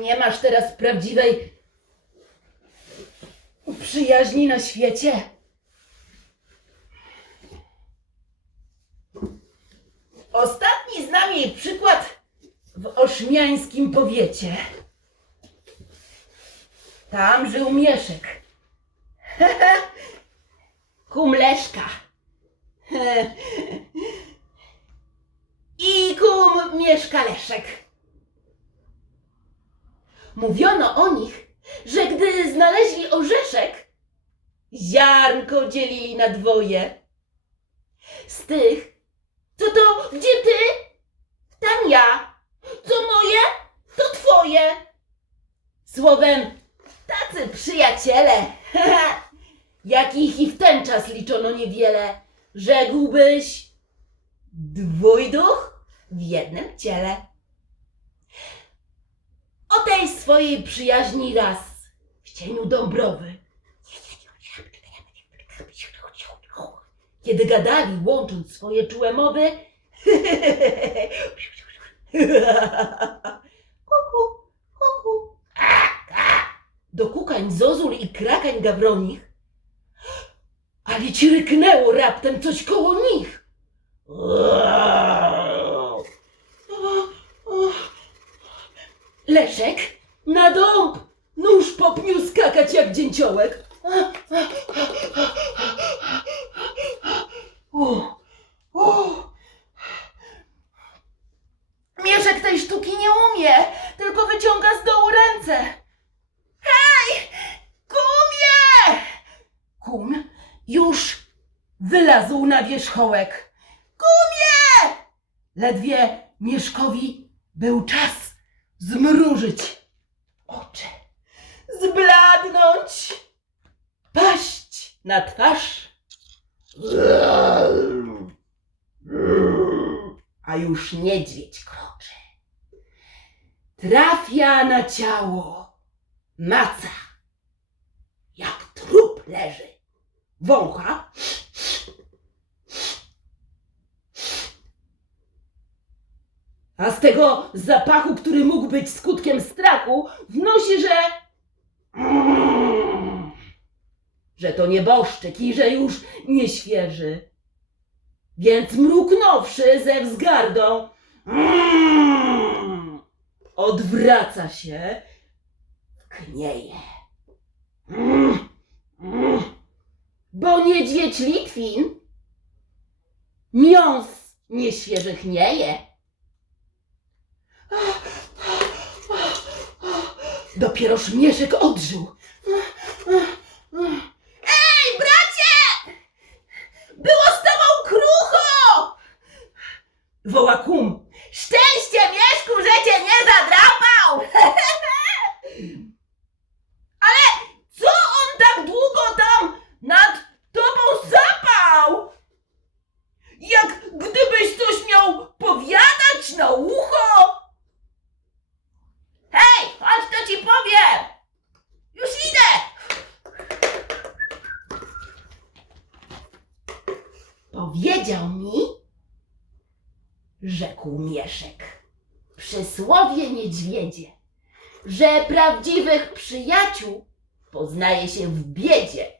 nie masz teraz prawdziwej przyjaźni na świecie. Ostatni znam jej przykład w oszmiańskim powiecie. Tam żył Mieszek. Kum Leszka. I kum Mieszka Leszek. Mówiono o nich, że gdy znaleźli orzeszek, ziarnko dzielili na dwoje. Z tych, co to gdzie ty, tam ja, co moje, to twoje. Słowem, tacy przyjaciele, jakich i w ten czas liczono niewiele, rzekłbyś dwójduch w jednym ciele. O tej swojej przyjaźni raz w cieniu Dąbrowy. Kiedy gadali, łącząc swoje czułe mowy, kuku, kuku, do kukań zozul i krakań gawronich, ale ci ryknęło raptem coś koło nich. Leszek na dąb, nóż popnił skakać jak dzięciołek. O, o. Mieszek tej sztuki nie umie, tylko wyciąga z dołu ręce. Hej, kumie! Kum już wylazł na wierzchołek. Kumie! Ledwie Mieszkowi był czas zmrużyć oczy, zbladnąć, paść na twarz. A już niedźwiedź kroczy. Trafia na ciało. Maca. Jak trup leży. Wącha. A z tego zapachu, który mógł być skutkiem strachu, wnosi, że. że to nieboszczyk i że już nie świeży. Więc mruknąwszy ze wzgardą, odwraca się, knieje. Bo niedźwiedź Litwin miąs nieświeżych nieje. Dopiero szmieszek odżył. Ej, bracie! Było z tobą krucho! Woła kum. Szczęście, Mieszku, że cię nie zadrapał! Ale co on tak długo tam nad tobą zapał? Jak gdybyś coś miał powiadać na ucho? Hej, chodź to ci powiem! Już idę! Powiedział mi, rzekł Mieszek, przysłowie niedźwiedzie, że prawdziwych przyjaciół poznaje się w biedzie,